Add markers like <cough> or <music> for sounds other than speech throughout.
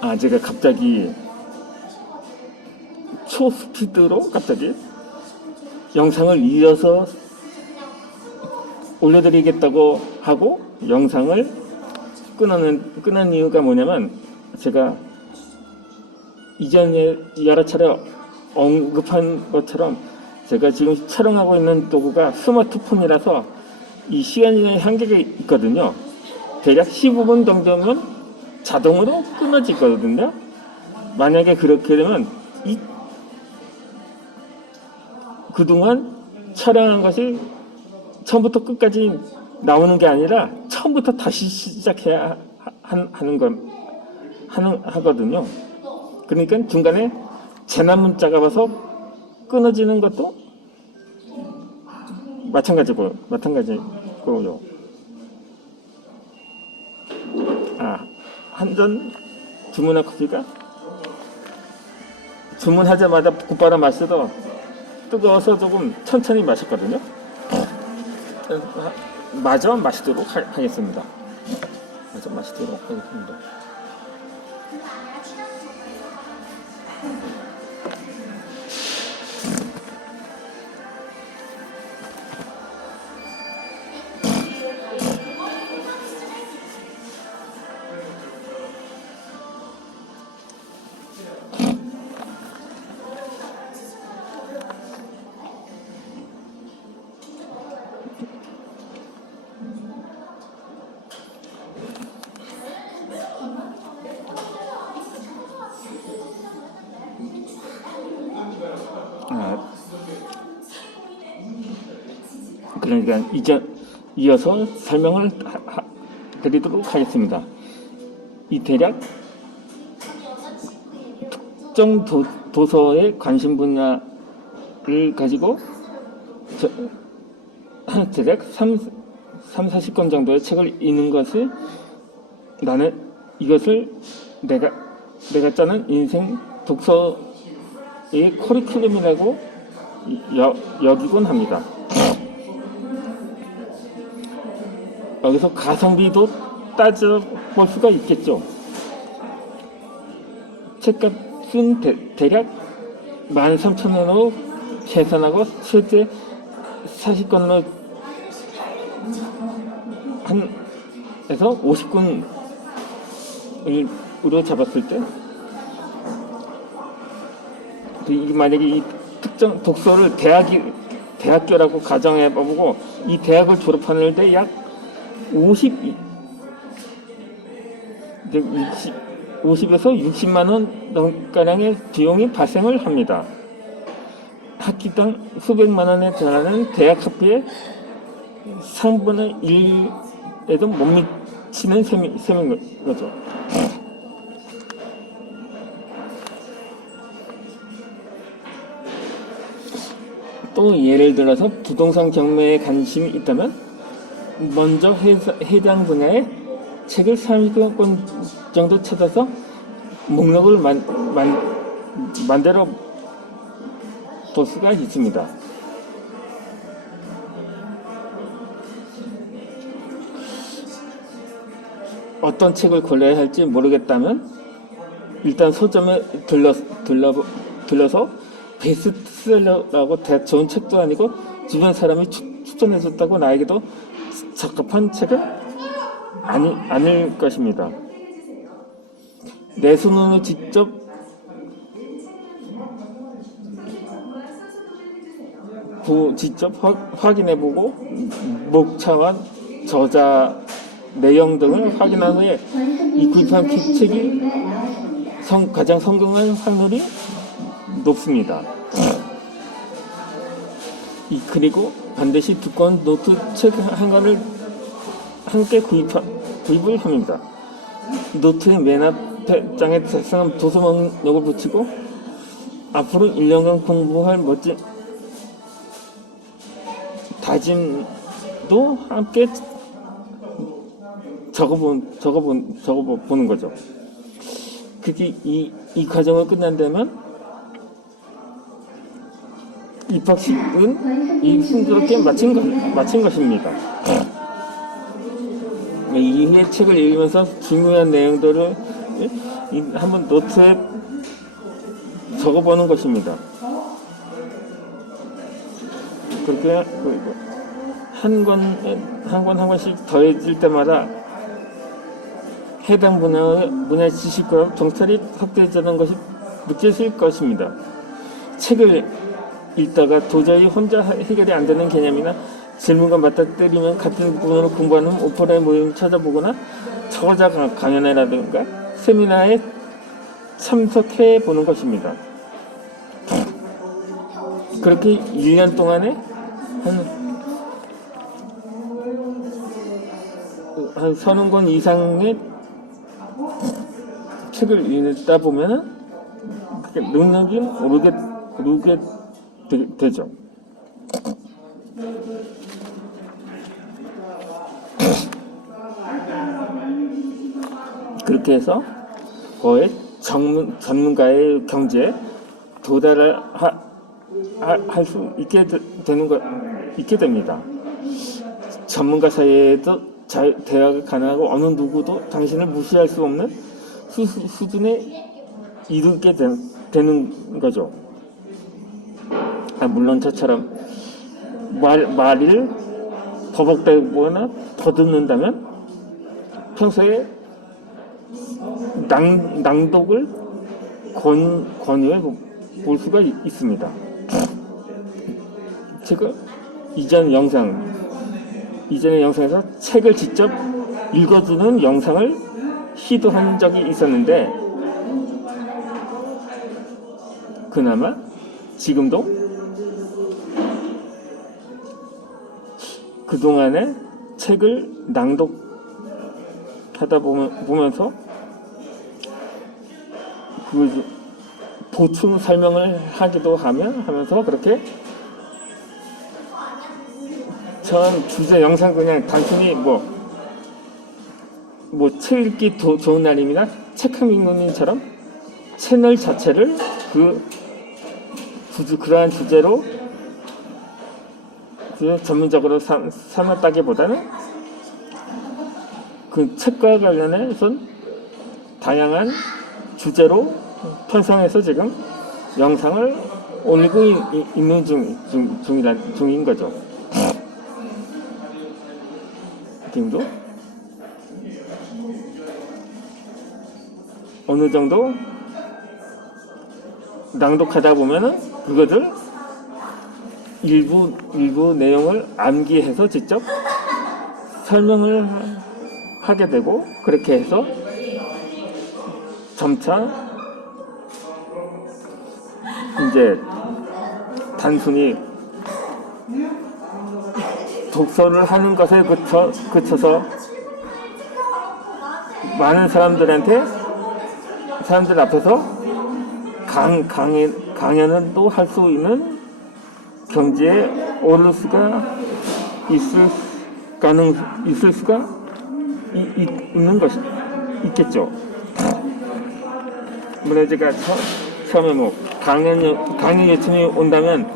아, 제가 갑자기 초스피드로 갑자기 영상을 이어서 올려드리겠다고 하고 영상을 끊어낸, 끊은 이유가 뭐냐면 제가 이전에 여러 차례 언급한 것처럼 제가 지금 촬영하고 있는 도구가 스마트폰이라서 이 시간이 한계가 있거든요. 대략 15분 정도면 자동으로 끊어지거든요. 만약에 그렇게 되면 이 그동안 촬영한 것이 처음부터 끝까지 나오는 게 아니라 처음부터 다시 시작해야 하- 하- 하는 건 하는 하거든요. 그러니까 중간에 재난 문자가 와서 끊어지는 것도 마찬가지고 마찬가지고요. 아, 한 잔 주문한 커피가 주문하자마자 곧바로 마셔도 뜨거워서 조금 천천히 마셨거든요. 어, 마저 마시도록 하, 하겠습니다. 마저 마시도록 하겠습니다. 그러니까 이제 이어서 설명을 드리도록 하겠습니다. 이 대략 특정 도, 도서의 관심 분야를 가지고 저, <clears throat> 대략 3, 3, 40권 정도의 책을 읽는 것을 나는 이것을 내가 내가 짜는 인생 독서 의 커리큘럼이라고 여, 여기곤 합니다. 여기서 가성비도 따져볼 수가 있겠죠. 책값은 대, 대략 13,000원으로 계산하고 실제 40권으로 한 에서 50권으로 잡았을 때그 이- 만약에 이 특정 독서를 대학이 대학교라고 가정해 보고 이 대학을 졸업하는데 약 50, 이제 60, 50에서 60만 원 넘가량의 비용이 발생을 합니다. 학기당 수백만 원에 달하는 대학 학비의 3분의 1에도 못 미치는 셈인 거죠. 또 예를 들어서 부동산 경매에 관심이 있다면 먼저 해당 분야의 책을 30권 정도 찾아서 목록을 만, 만, 만들어 볼 수가 있습니다. 어떤 책을 골라야 할지 모르겠다면 일단 서점에 들러, 들러, 들러서 베스트셀러라고 대 좋은 책도 아니고 주변 사람이 추, 추천해줬다고 나에게도 적합한 책은 아니, 아닐 것입니다. 내 손으로 직접 보, 직접 확인해보고 목차와 저자 내용 등을 확인한 후에 이 구입한 책이 성, 가장 성공할 확률이 높습니다. 이, 그리고 반드시 두꺼운 노트 책 한 권을 함께 구입하, 구입을 합니다. 노트의 맨 앞에 장에 작성한 도서 목록을 붙이고 앞으로 1년간 공부할 멋진 다짐도 함께 적어본, 적어본, 적어보는 거죠. 그게 이, 이 과정을 끝난다면 입학식은 이 순조롭게 마친, 것, 마친 것입니다. 이후에 책을 읽으면서 중요한 내용들을 이- 한번 노트에 적어보는 것입니다. 그렇게 한 권, 한 권 한 권씩 더해질 때마다 해당 분야의, 분야의 지식과 정찰이 확대되는 것이 느껴질 것입니다. 책을 읽다가 도저히 혼자 해결이 안 되는 개념이나 질문과 맞닥뜨리면 같은 부분으로 공부하는 오프라인 모임 찾아보거나 저자 강연회라든가 세미나에 참석해 보는 것입니다. 그렇게 1년 동안에 한, 한 서너 권 이상의 책을 읽다 보면 능력이 오르게, 오르게 되, 되죠. 그렇게 해서 거의 전문, 전문가의 경제에 도달을 할 수 있게 되, 되는 거 있게 됩니다. 전문가 사이에도 자, 대화가 가능하고 어느 누구도 당신을 무시할 수 없는 수, 수준에 이르게 되, 되는 거죠. 아, 물론 저처럼 말, 말을 버벅대거나 더듬는다면 평소에 낭, 낭독을 권, 권유해 볼 수가 있, 있습니다. 제가 이전 영상, 이전의 영상에서 책을 직접 읽어주는 영상을 시도한 적이 있었는데, 그나마 지금도 그동안에 책을 낭독하다 보면, 보면서 그 보충 설명을 하기도 하며 하면서 그렇게 전 주제 영상 그냥 단순히 뭐 뭐책 읽기 도, 좋은 날입니다. 책한 읽는님처럼 채널 자체를 그 주주 그러한 주제로 그 전문적으로 삼, 삼았다기보다는 그 책과 관련해선 다양한 주제로 편성해서 지금 영상을 올리고 있, 있는 중, 중, 중이라, 중인 거죠. 지금도 어느 정도 낭독하다 보면은 그것을 일부 일부 내용을 암기해서 직접 설명을 하게 되고 그렇게 해서 점차 이제 단순히 독서를 하는 것에 그쳐, 그쳐서 많은 사람들한테 사람들 앞에서 강, 강연, 강연을 또 할 수 있는 경지에 오를 수가 있을 가능 있을 수가 이, 이, 있는 것이 있겠죠. 물론 제가 처, 처음에 뭐 강연 요- 강의 요청이 온다면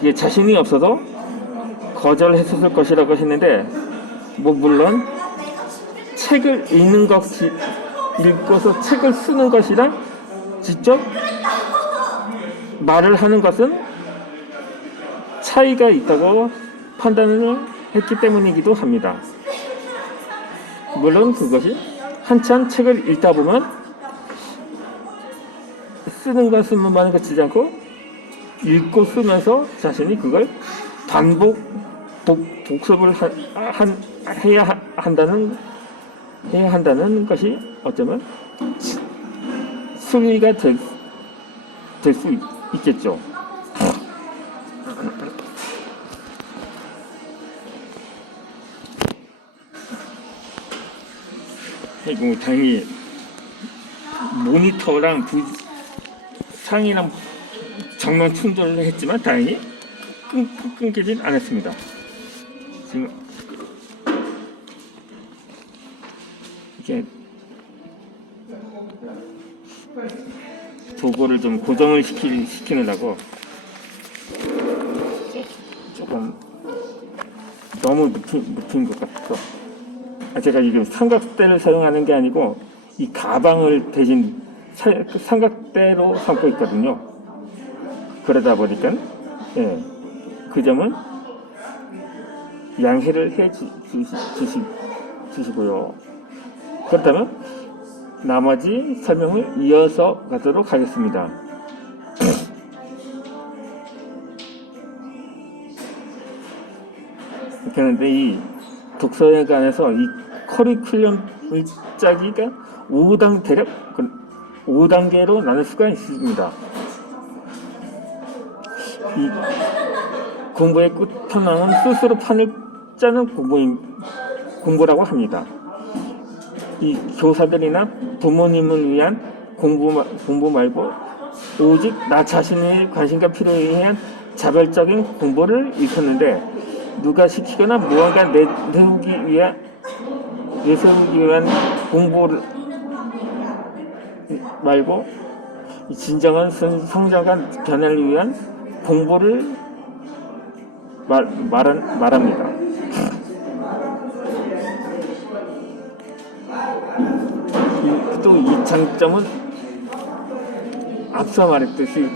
이게 자신이 없어서 거절했었을 것이라고 했는데 뭐 물론 책을 읽는 것이 읽고서 책을 쓰는 것이랑 직접 말을 하는 것은 차이가 있다고 판단을 했기 때문이기도 합니다. 물론 그것이 한참 책을 읽다 보면 쓰는 것은만 그치지 않고 읽고 쓰면서 자신이 그걸 반복 독, 독습을 한, 한, 해야 하- 한다는 해야 한다는 것이 어쩌면 수리가 될 수 있겠죠. 그리고 당연히 모니터랑 부, 상이랑 정면 충돌을 했지만 다행히 끊, 끊, 끊기진 않았습니다. 지금 이게 도구를 좀 고정을 시키, 시키느라고 조금 너무 눕힌, 눕힌 것 같아서 아, 제가 이게 삼각대를 사용하는 게 아니고 이 가방을 대신 사- 그 삼각대로 삼고 있거든요. 그러다 보니까 예, 그 점은 양해를 해 주, 주시, 주시, 주시고요. 그렇다면 나머지 설명을 이어서 가도록 하겠습니다. <clears throat> 그런데 이 독서회관에서 이 커리큘럼 일자기가 5단 대략 5단계로 나눌 수가 있습니다. 이 공부의 끝판왕은 스스로 판을 짜는 공부, 공부라고 합니다. 이 교사들이나 부모님을 위한 공부, 마- 공부 말고 오직 나 자신의 관심과 필요에 의한 자발적인 공부를 일컫는데 누가 시키거나 무언가 내, 내세우기 위한 내세우기 위한 공부를 말고 이 진정한 성- 성장과 변화를 위한 공부를 말, 말한, 말합니다. 또 이 장점은 앞서 말했듯이